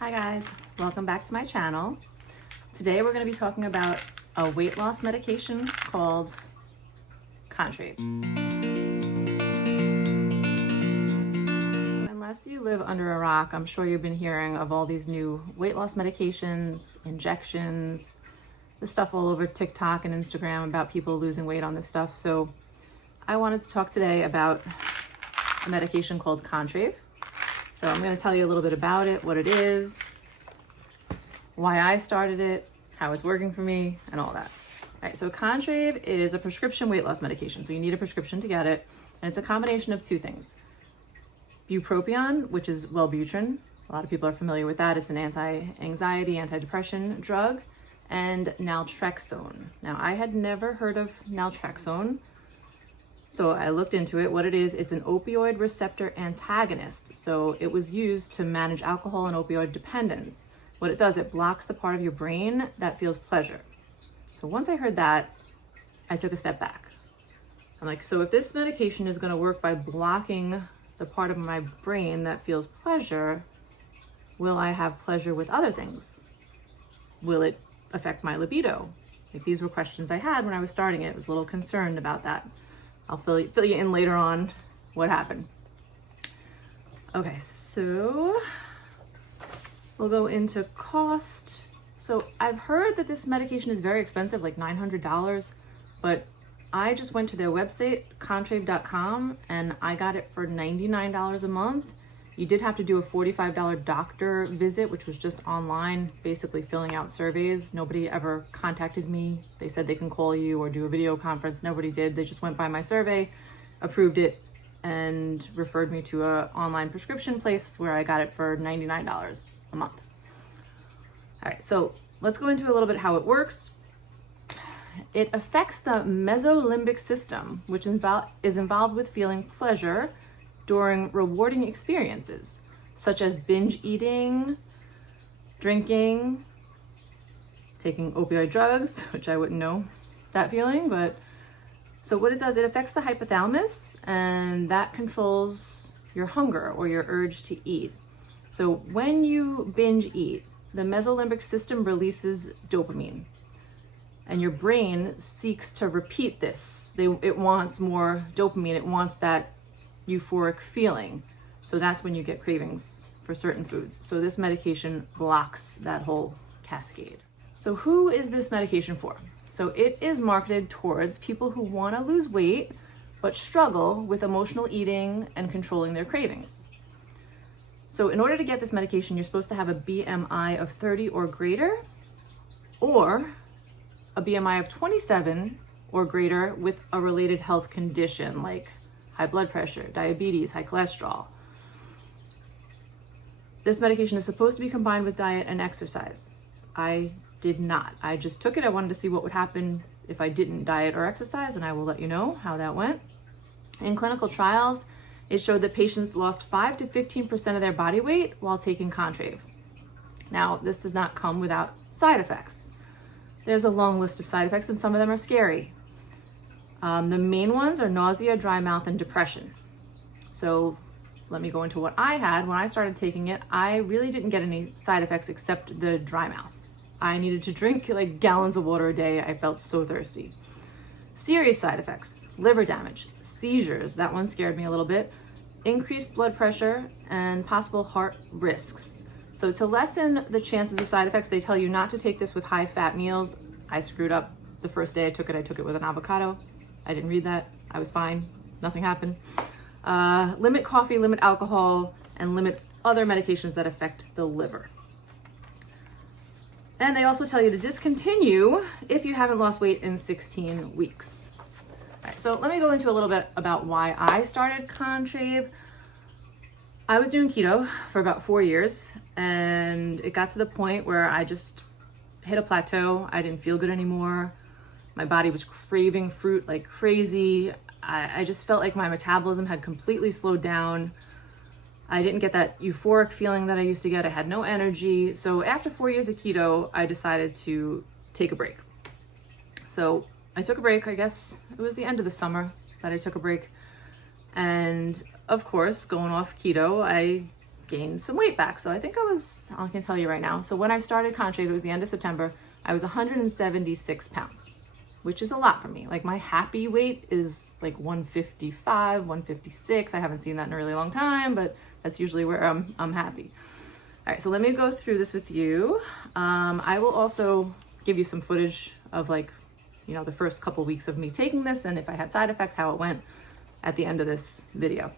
Hi guys, welcome back to my channel. Today we're going to be talking about a weight loss medication called Contrave. So unless you live under a rock, I'm sure you've been hearing of all these new weight loss medications, injections, the stuff all over TikTok and Instagram about people losing weight on this stuff. So I wanted to talk today about a medication called Contrave. So I'm going to tell you a little bit about it, what it is, why I started it, how it's working for me, and all that. All right, so Contrave is a prescription weight loss medication. So you need a prescription to get it. And it's a combination of two things. Bupropion, which is Wellbutrin. A lot of people are familiar with that. It's an anti-anxiety, anti-depression drug. And naltrexone. Now, I had never heard of naltrexone. So I looked into it. What it is, it's an opioid receptor antagonist. So it was used to manage alcohol and opioid dependence. What it does, it blocks the part of your brain that feels pleasure. So once I heard that, I took a step back. I'm like, so if this medication is going to work by blocking the part of my brain that feels pleasure, will I have pleasure with other things? Will it affect my libido? Like, these were questions I had when I was starting it. I was a little concerned about that. I'll fill you in later on what happened. Okay, so we'll go into cost. So I've heard that this medication is very expensive, like $900, but I just went to their website, contrave.com, and I got it for $99 a month. You did have to do a $45 doctor visit, which was just online, basically filling out surveys. Nobody ever contacted me. They said they can call you or do a video conference. Nobody did. They just went by my survey, approved it, and referred me to an online prescription place where I got it for $99 a month. All right, so let's go into a little bit how it works. It affects the mesolimbic system, which is involved with feeling pleasure during rewarding experiences, such as binge eating, drinking, taking opioid drugs, which I wouldn't know that feeling, but so what it does, it affects the hypothalamus, and that controls your hunger or your urge to eat. So when you binge eat, the mesolimbic system releases dopamine, and your brain seeks to repeat this. It wants more dopamine. It wants that euphoric feeling. So that's when you get cravings for certain foods. So this medication blocks that whole cascade. So who is this medication for? So it is marketed towards people who want to lose weight but struggle with emotional eating and controlling their cravings. So in order to get this medication, you're supposed to have a BMI of 30 or greater, or a BMI of 27 or greater with a related health condition like high blood pressure, diabetes, high cholesterol. This medication is supposed to be combined with diet and exercise. I did not. I just took it. I wanted to see what would happen if I didn't diet or exercise, and I will let you know how that went. In clinical trials, it showed that patients lost 5 to 15% of their body weight while taking Contrave. Now, this does not come without side effects. There's a long list of side effects, and some of them are scary. The main ones are nausea, dry mouth, and depression. So let me go into what I had. When I started taking it, I really didn't get any side effects except the dry mouth. I needed to drink like gallons of water a day. I felt so thirsty. Serious side effects: liver damage, seizures, that one scared me a little bit, increased blood pressure, and possible heart risks. So to lessen the chances of side effects, they tell you not to take this with high-fat meals. I screwed up the first day I took it with an avocado. I didn't read that. I was fine. Nothing happened. Limit coffee, limit alcohol, and limit other medications that affect the liver. And they also tell you to discontinue if you haven't lost weight in 16 weeks. All right, so let me go into a little bit about why I started Contrave. I was doing keto for about 4 years, and it got to the point where I just hit a plateau. I didn't feel good anymore. My body was craving fruit like crazy. I just felt like my metabolism had completely slowed down. I didn't get that euphoric feeling that I used to get. I had no energy. So after 4 years of keto, I decided to take a break. So I took a break. I guess it was the end of the summer that I took a break. And of course, going off keto, I gained some weight back. So I think I can tell you right now. So when I started Contrave, it was the end of September, I was 176 pounds, which is a lot for me. Like my happy weight is like 155, 156. I haven't seen that in a really long time, but that's usually where I'm happy. All right, so let me go through this with you. I will also give you some footage of like, you know, the first couple weeks of me taking this, and if I had side effects, how it went at the end of this video.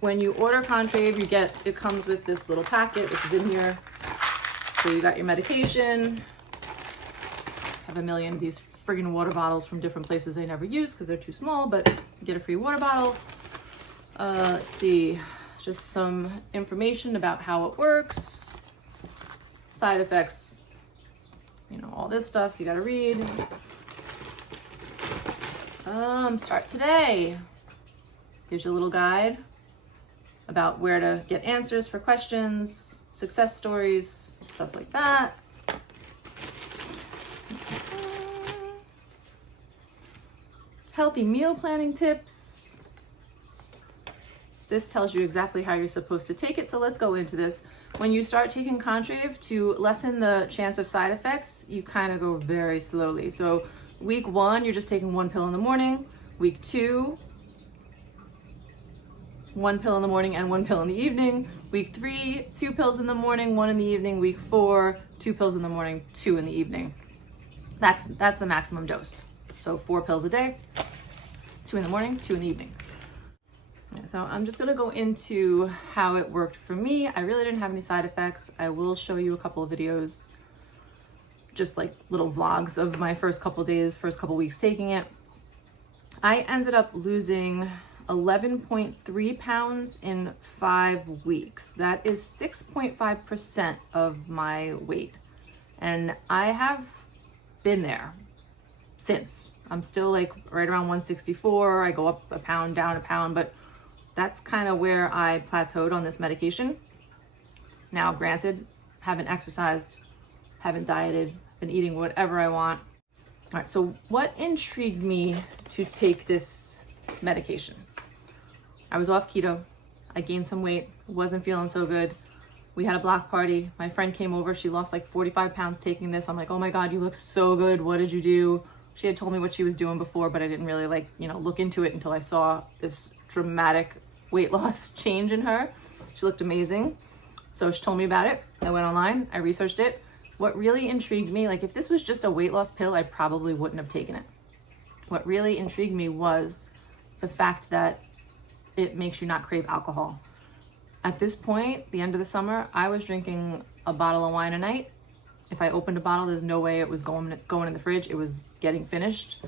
When you order Contrave, it comes with this little packet, which is in here. So you got your medication. I have a million of these friggin' water bottles from different places I never use because they're too small, but you get a free water bottle. Let's see, just some information about how it works, side effects, you know, all this stuff you gotta read. Start today. Gives you a little guide about where to get answers for questions, success stories, stuff like that. Healthy meal planning tips. This tells you exactly how you're supposed to take it. So let's go into this. When you start taking Contrave, to lessen the chance of side effects, you kind of go very slowly. So week 1, you're just taking 1 pill in the morning. Week 2, 1 pill in the morning and 1 pill in the evening. Week 3, 2 pills in the morning, 1 in the evening. Week 4, 2 pills in the morning, 2 in the evening. That's the maximum dose. So 4 pills a day, 2 in the morning, 2 in the evening. So I'm just gonna go into how it worked for me. I really didn't have any side effects. I will show you a couple of videos, just like little vlogs of my first couple days, first couple weeks taking it. I ended up losing 11.3 pounds in 5 weeks. That is 6.5% of my weight. And I have been there since. I'm still like right around 164. I go up a pound, down a pound, but that's kind of where I plateaued on this medication. Now, granted, haven't exercised, haven't dieted, been eating whatever I want. All right, so what intrigued me to take this medication? I was off keto. I gained some weight, wasn't feeling so good. We had a block party. My friend came over. She lost like 45 pounds taking this. I'm like, oh my God, you look so good. What did you do? She had told me what she was doing before, but I didn't really like, you know, look into it until I saw this dramatic weight loss change in her. She looked amazing. So she told me about it. I went online, I researched it. What really intrigued me, like if this was just a weight loss pill, I probably wouldn't have taken it. What really intrigued me was the fact that it makes you not crave alcohol. At this point, the end of the summer, I was drinking a bottle of wine a night. If I opened a bottle, there's no way it was going in the fridge. It was getting finished.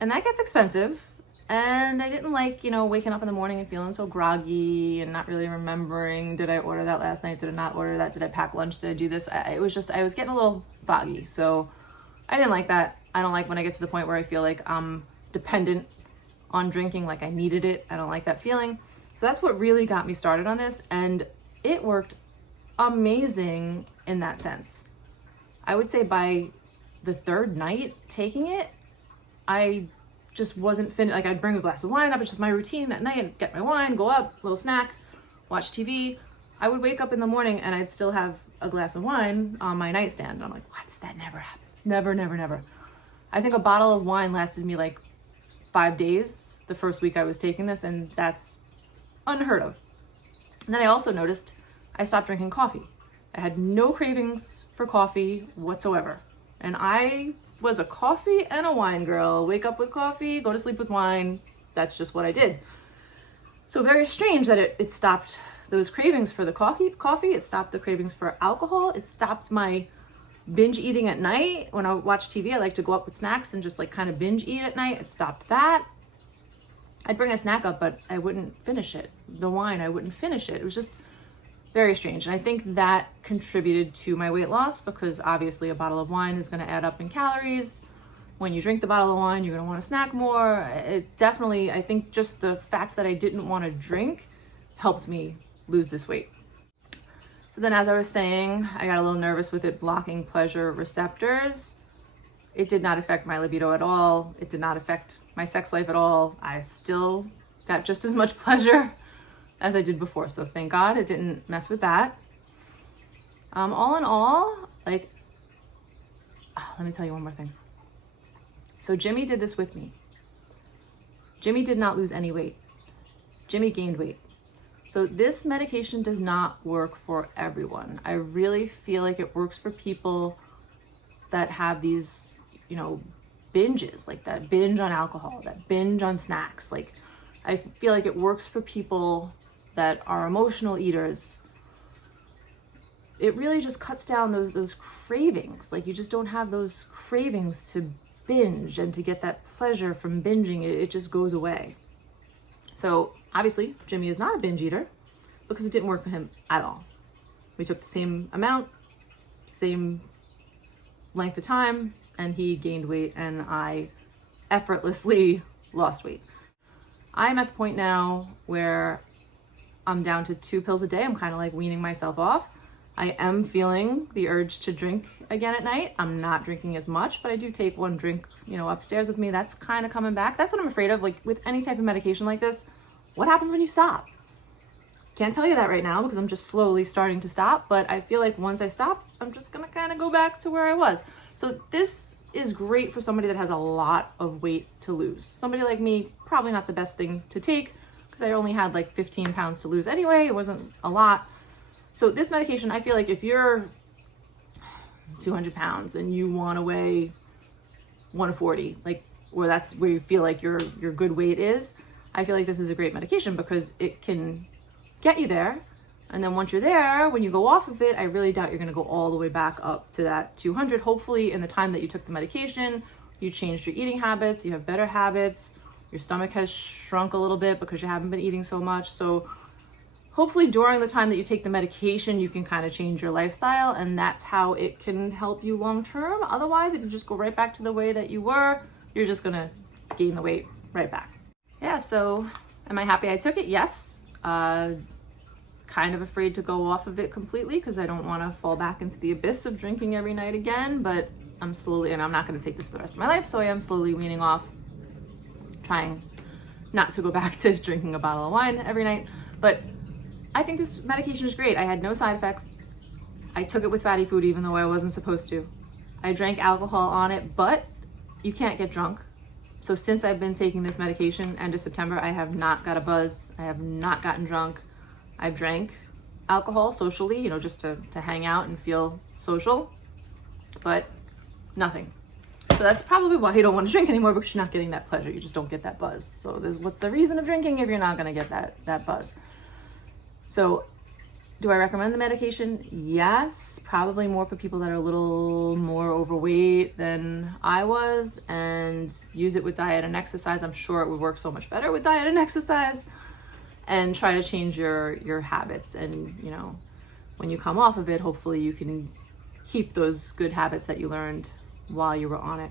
And that gets expensive. And I didn't like, you know, waking up in the morning and feeling so groggy and not really remembering, did I order that last night? Did I not order that? Did I pack lunch? Did I do this? I was getting a little foggy. So I didn't like that. I don't like when I get to the point where I feel like I'm dependent on drinking, like I needed it. I don't like that feeling. So that's what really got me started on this. And it worked amazing in that sense. I would say by the 3rd night taking it, I just wasn't finished. Like I'd bring a glass of wine up. It's just my routine at night. I'd get my wine, go up, little snack, watch TV. I would wake up in the morning and I'd still have a glass of wine on my nightstand. And I'm like, what? That never happens. Never, never, never. I think a bottle of wine lasted me like 5 days the first week I was taking this, and that's unheard of. And then I also noticed I stopped drinking coffee. I had no cravings for coffee whatsoever. And I was a coffee and a wine girl. Wake up with coffee, go to sleep with wine. That's just what I did. So very strange that it stopped those cravings for the coffee. It stopped the cravings for alcohol. It stopped my binge eating at night. When I watch TV, I like to go up with snacks and just like kind of binge eat at night. It stopped that. I'd bring a snack up, but I wouldn't finish it. The wine, I wouldn't finish it. It was just very strange. And I think that contributed to my weight loss, because obviously a bottle of wine is going to add up in calories. When you drink the bottle of wine, you're going to want to snack more. It definitely, I think just the fact that I didn't want to drink helped me lose this weight. So then, as I was saying, I got a little nervous with it blocking pleasure receptors. It did not affect my libido at all. It did not affect my sex life at all. I still got just as much pleasure as I did before. So thank God it didn't mess with that. All in all, like, let me tell you one more thing. So Jimmy did this with me. Jimmy did not lose any weight. Jimmy gained weight. So this medication does not work for everyone. I really feel like it works for people that have these, you know, binges, like that binge on alcohol, that binge on snacks. Like, I feel like it works for people that are emotional eaters. It really just cuts down those cravings. Like, you just don't have those cravings to binge and to get that pleasure from binging. It just goes away. So obviously Jimmy is not a binge eater because it didn't work for him at all. We took the same amount, same length of time, and he gained weight and I effortlessly lost weight. I'm at the point now where I'm down to 2 pills a day. I'm kind of like weaning myself off. I am feeling the urge to drink again at night. I'm not drinking as much, but I do take 1 drink, you know, upstairs with me. That's kind of coming back. That's what I'm afraid of. Like, with any type of medication like this, what happens when you stop? Can't tell you that right now because I'm just slowly starting to stop, but I feel like once I stop, I'm just gonna kind of go back to where I was. So this is great for somebody that has a lot of weight to lose. Somebody like me, probably not the best thing to take because I only had like 15 pounds to lose anyway. It wasn't a lot. So this medication, I feel like if you're 200 pounds and you want to weigh 140, like, or that's where you feel like your good weight is, I feel like this is a great medication because it can get you there. And then once you're there, when you go off of it, I really doubt you're going to go all the way back up to that 200. Hopefully in the time that you took the medication, you changed your eating habits, you have better habits, your stomach has shrunk a little bit because you haven't been eating so much. So hopefully during the time that you take the medication, you can kind of change your lifestyle, and that's how it can help you long term. Otherwise, if you just go right back to the way that you were, you're just gonna gain the weight right back. Yeah, so am I happy I took it? Yes. Kind of afraid to go off of it completely because I don't want to fall back into the abyss of drinking every night again, but I'm slowly, and I'm not going to take this for the rest of my life, so I am slowly weaning off, trying not to go back to drinking a bottle of wine every night. But I think this medication is great. I had no side effects. I took it with fatty food even though I wasn't supposed to. I drank alcohol on it, but you can't get drunk. So since I've been taking this medication, end of September, I have not got a buzz. I have not gotten drunk. I've drank alcohol socially, you know, just to hang out and feel social, but nothing. So that's probably why you don't want to drink anymore, because you're not getting that pleasure. You just don't get that buzz. So what's the reason of drinking if you're not going to get that buzz? So do I recommend the medication? Yes, probably more for people that are a little more overweight than I was, and use it with diet and exercise. I'm sure it would work so much better with diet and exercise, and try to change your habits. And, you know, when you come off of it, hopefully you can keep those good habits that you learned while you were on it.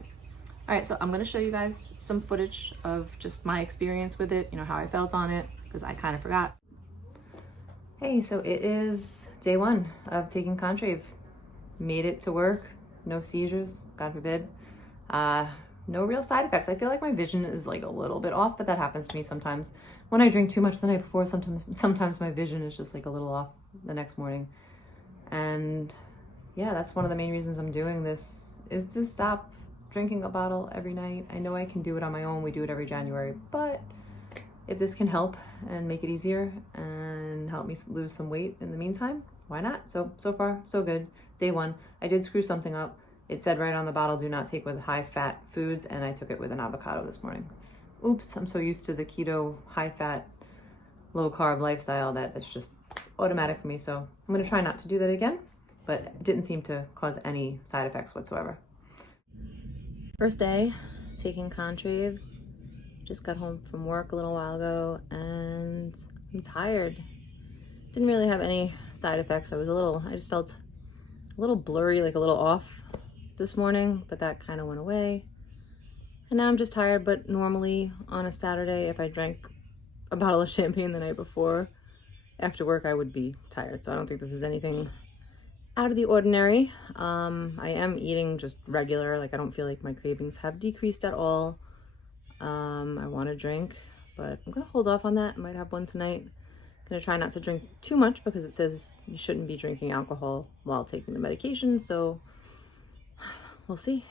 All right, so I'm gonna show you guys some footage of just my experience with it, you know, how I felt on it, because I kind of forgot. Hey, so it is day 1 of taking Contrave. Made it to work, no seizures, God forbid. No real side effects. I feel like my vision is like a little bit off, but that happens to me sometimes. When I drink too much the night before, sometimes my vision is just like a little off the next morning. And yeah, that's one of the main reasons I'm doing this, is to stop drinking a bottle every night. I know I can do it on my own. We do it every January, but if this can help and make it easier and help me lose some weight in the meantime, why not? So far, so good. Day 1, I did screw something up. It said right on the bottle, do not take with high-fat foods, and I took it with an avocado this morning. Oops, I'm so used to the keto, high-fat, low-carb lifestyle that it's just automatic for me. So I'm going to try not to do that again, but it didn't seem to cause any side effects whatsoever. First day taking Contrave. Just got home from work a little while ago, and I'm tired. Didn't really have any side effects. I just felt a little blurry, like a little off this morning, but that kind of went away. And now I'm just tired, but normally on a Saturday, if I drank a bottle of champagne the night before, after work, I would be tired. So I don't think this is anything out of the ordinary. I am eating just regular, like I don't feel like my cravings have decreased at all. I want to drink, but I'm gonna hold off on that. I might have one tonight Gonna try not to drink too much because it says you shouldn't be drinking alcohol while taking the medication, so we'll see.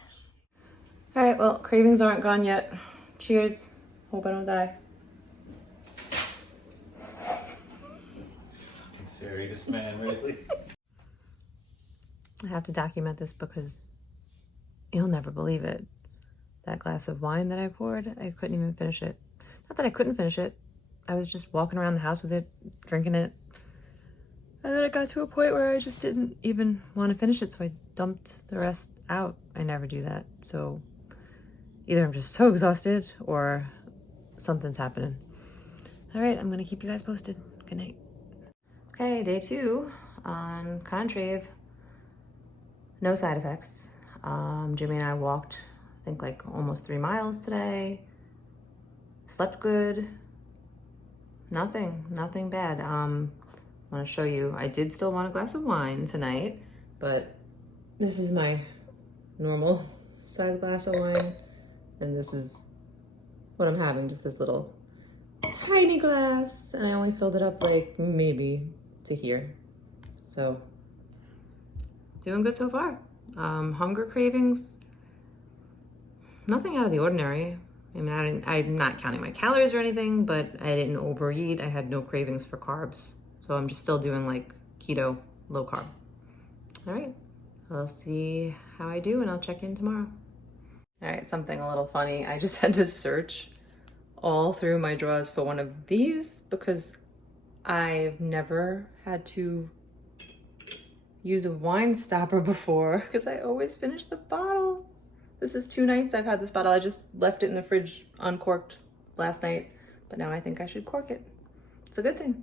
All right, well, cravings aren't gone yet. Cheers. Hope I don't die. Fucking serious, man, really? I have to document this because you'll never believe it. That glass of wine that I poured, I couldn't even finish it. Not that I couldn't finish it. I was just walking around the house with it, drinking it. And then it got to a point where I just didn't even want to finish it, so I dumped the rest out. I never do that. So either I'm just so exhausted or something's happening. All right, I'm gonna keep you guys posted. Good night. Okay, day 2 on Contrave. No side effects. Jimmy and I walked, I think like almost 3 miles today. Slept good. Nothing bad. I want to show you. I did still want a glass of wine tonight, but this is my normal size glass of wine, and this is what I'm having, just this little tiny glass, and I only filled it up like maybe to here. So doing good so far. Hunger cravings, nothing out of the ordinary. I mean, I'm not counting my calories or anything, but I didn't overeat. I had no cravings for carbs. So I'm just still doing like keto, low carb. All right, I'll see how I do and I'll check in tomorrow. All right, something a little funny. I just had to search all through my drawers for one of these because I've never had to use a wine stopper before because I always finish the bottle. This is 2 nights I've had this bottle. I just left it in the fridge uncorked last night, but now I think I should cork it. It's a good thing.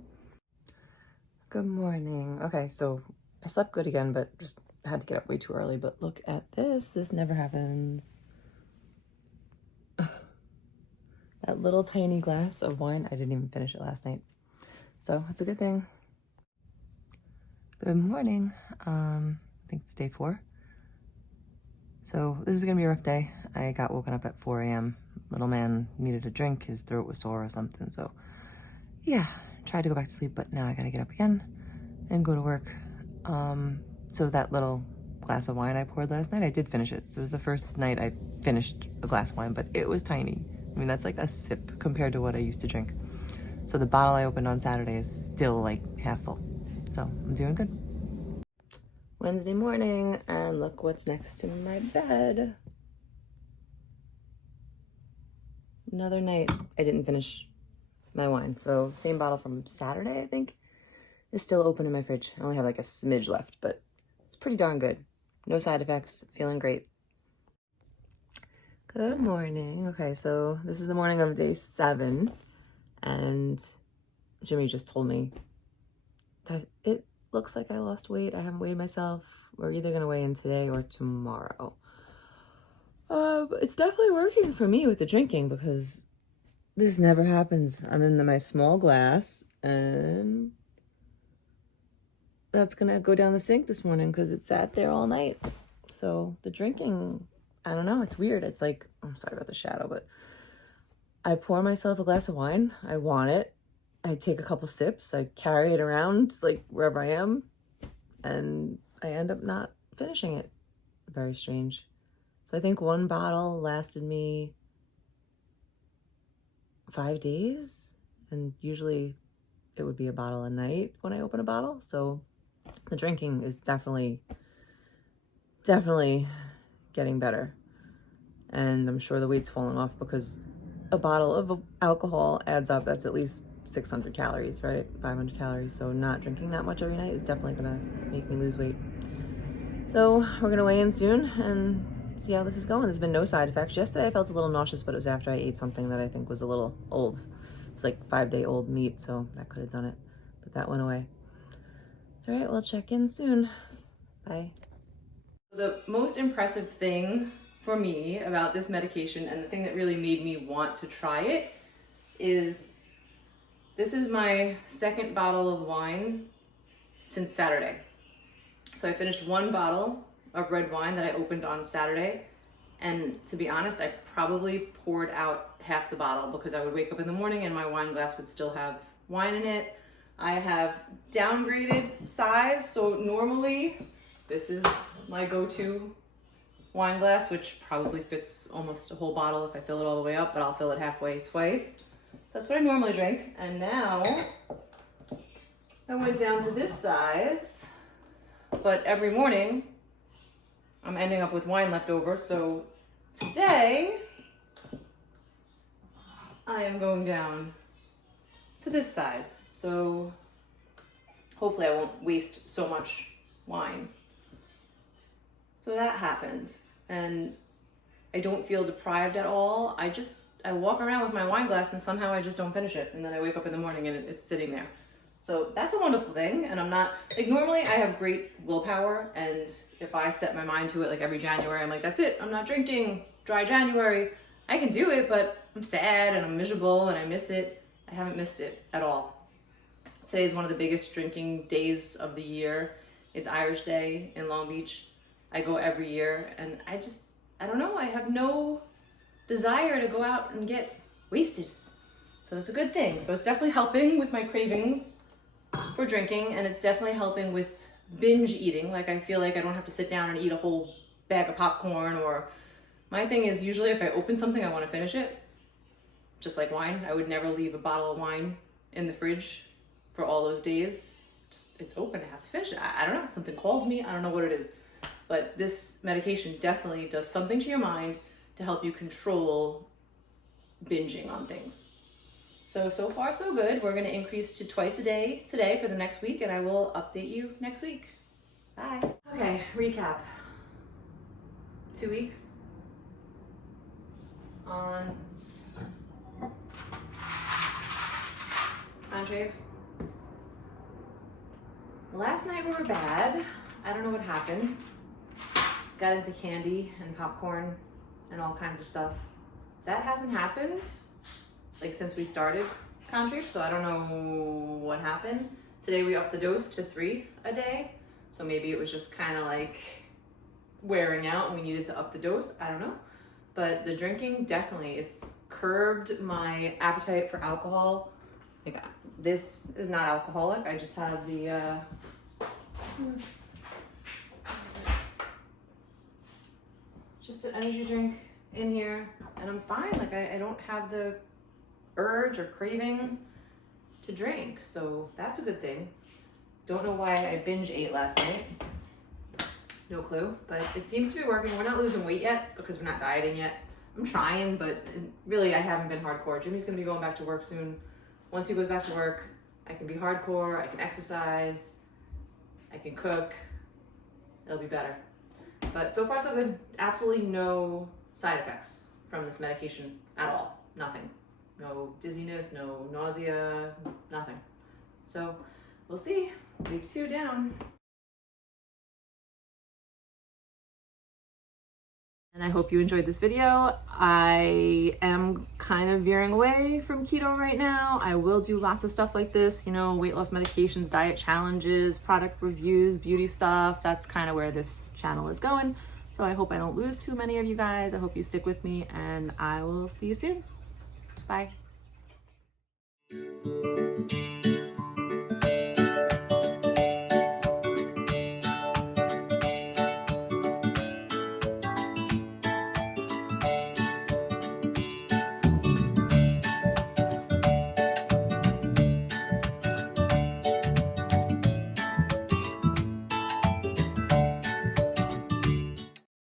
Good morning. Okay, so I slept good again, but just had to get up way too early. But look at this. This never happens. That little tiny glass of wine, I didn't even finish it last night. So that's a good thing. Good morning. I think it's day 4. So this is gonna be a rough day. I got woken up at 4 a.m. Little man needed a drink. His throat was sore or something. So yeah, tried to go back to sleep, but now I gotta get up again and go to work. So that little glass of wine I poured last night, I did finish it. So it was the first night I finished a glass of wine, but it was tiny. I mean, that's like a sip compared to what I used to drink. So the bottle I opened on Saturday is still like half full. So I'm doing good. Wednesday morning, and look what's next to my bed. Another night I didn't finish my wine. So same bottle from Saturday, I think, is still open in my fridge. I only have like a smidge left, but it's pretty darn good. No side effects, feeling great. Good morning. Okay, so this is the morning of day 7, and Jimmy just told me that it looks like I lost weight. I haven't weighed myself. We're either gonna weigh in today or tomorrow. It's definitely working for me with the drinking because this never happens. I'm in my small glass, and that's gonna go down the sink this morning because it sat there all night. So the drinking, I don't know, it's weird. It's like, I'm sorry about the shadow, but I pour myself a glass of wine. I want it. I take a couple sips, I carry it around like wherever I am, and I end up not finishing it. Very strange. So I think one bottle lasted me 5 days, and usually it would be a bottle a night when I open a bottle. So the drinking is definitely getting better. And I'm sure the weight's falling off because a bottle of alcohol adds up. That's at least 600 calories, right? 500 calories. So not drinking that much every night is definitely gonna make me lose weight. So we're gonna weigh in soon and see how this is going. There's been no side effects. Yesterday I felt a little nauseous, but it was after I ate something that I think was a little old. It was like 5-day-old meat, so that could have done it, but that went away. All right, we'll check in soon. Bye. The most impressive thing for me about this medication, and the thing that really made me want to try it, is this is my 2nd bottle of wine since Saturday. So I finished 1 bottle of red wine that I opened on Saturday, and to be honest, I probably poured out half the bottle because I would wake up in the morning and my wine glass would still have wine in it, I have downgraded size, so normally this is my go-to wine glass, which probably fits almost a whole bottle if I fill it all the way up, but I'll fill it halfway twice. That's what I normally drink. And now I went down to this size, but every morning I'm ending up with wine left over. So today I am going down to this size. So hopefully I won't waste so much wine. So that happened, and I don't feel deprived at all. I walk around with my wine glass and somehow I just don't finish it. And then I wake up in the morning and it's sitting there. So that's a wonderful thing. And I'm not, like, normally I have great willpower. And if I set my mind to it, like every January, I'm like, that's it. I'm not drinking dry January. I can do it, but I'm sad and I'm miserable and I miss it. I haven't missed it at all. Today is one of the biggest drinking days of the year. It's Irish Day in Long Beach. I go every year, and I don't know, I have no desire to go out and get wasted. So that's a good thing. So it's definitely helping with my cravings for drinking, and it's definitely helping with binge eating. Like, I feel like I don't have to sit down and eat a whole bag of popcorn, or my thing is usually if I open something, I want to finish it. Just like wine, I would never leave a bottle of wine in the fridge for all those days. Just, it's open, I have to finish it. I don't know, something calls me, I don't know what it is. But this medication definitely does something to your mind to help you control binging on things. So far so good. We're gonna increase to twice a day today for the next week, and I will update you next week. Bye. Okay, recap. 2 weeks on Contrave. Last night we were bad. I don't know what happened. Got into candy and popcorn and all kinds of stuff. That hasn't happened like since we started Contrave, so I don't know what happened. Today we upped the dose to 3 a day, so maybe it was just kind of like wearing out and we needed to up the dose. I don't know. But the drinking, definitely, it's curbed my appetite for alcohol. Like, this is not alcoholic. I just have the just an energy drink in here, and I'm fine. Like, I don't have the urge or craving to drink, so that's a good thing. Don't know why I binge ate last night. No clue, but it seems to be working. We're not losing weight yet because we're not dieting yet. I'm trying, but really I haven't been hardcore. Jimmy's gonna be going back to work soon. Once he goes back to work, I can be hardcore, I can exercise, I can cook. It'll be better. But so far so good. Absolutely no side effects from this medication at all. Nothing. No dizziness, no nausea, nothing. So we'll see. Week 2 down. And I hope you enjoyed this video. I am kind of veering away from keto right now. I will do lots of stuff like this, you know, weight loss medications, diet challenges, product reviews, beauty stuff. That's kind of where this channel is going. So I hope I don't lose too many of you guys. I hope you stick with me, and I will see you soon. Bye.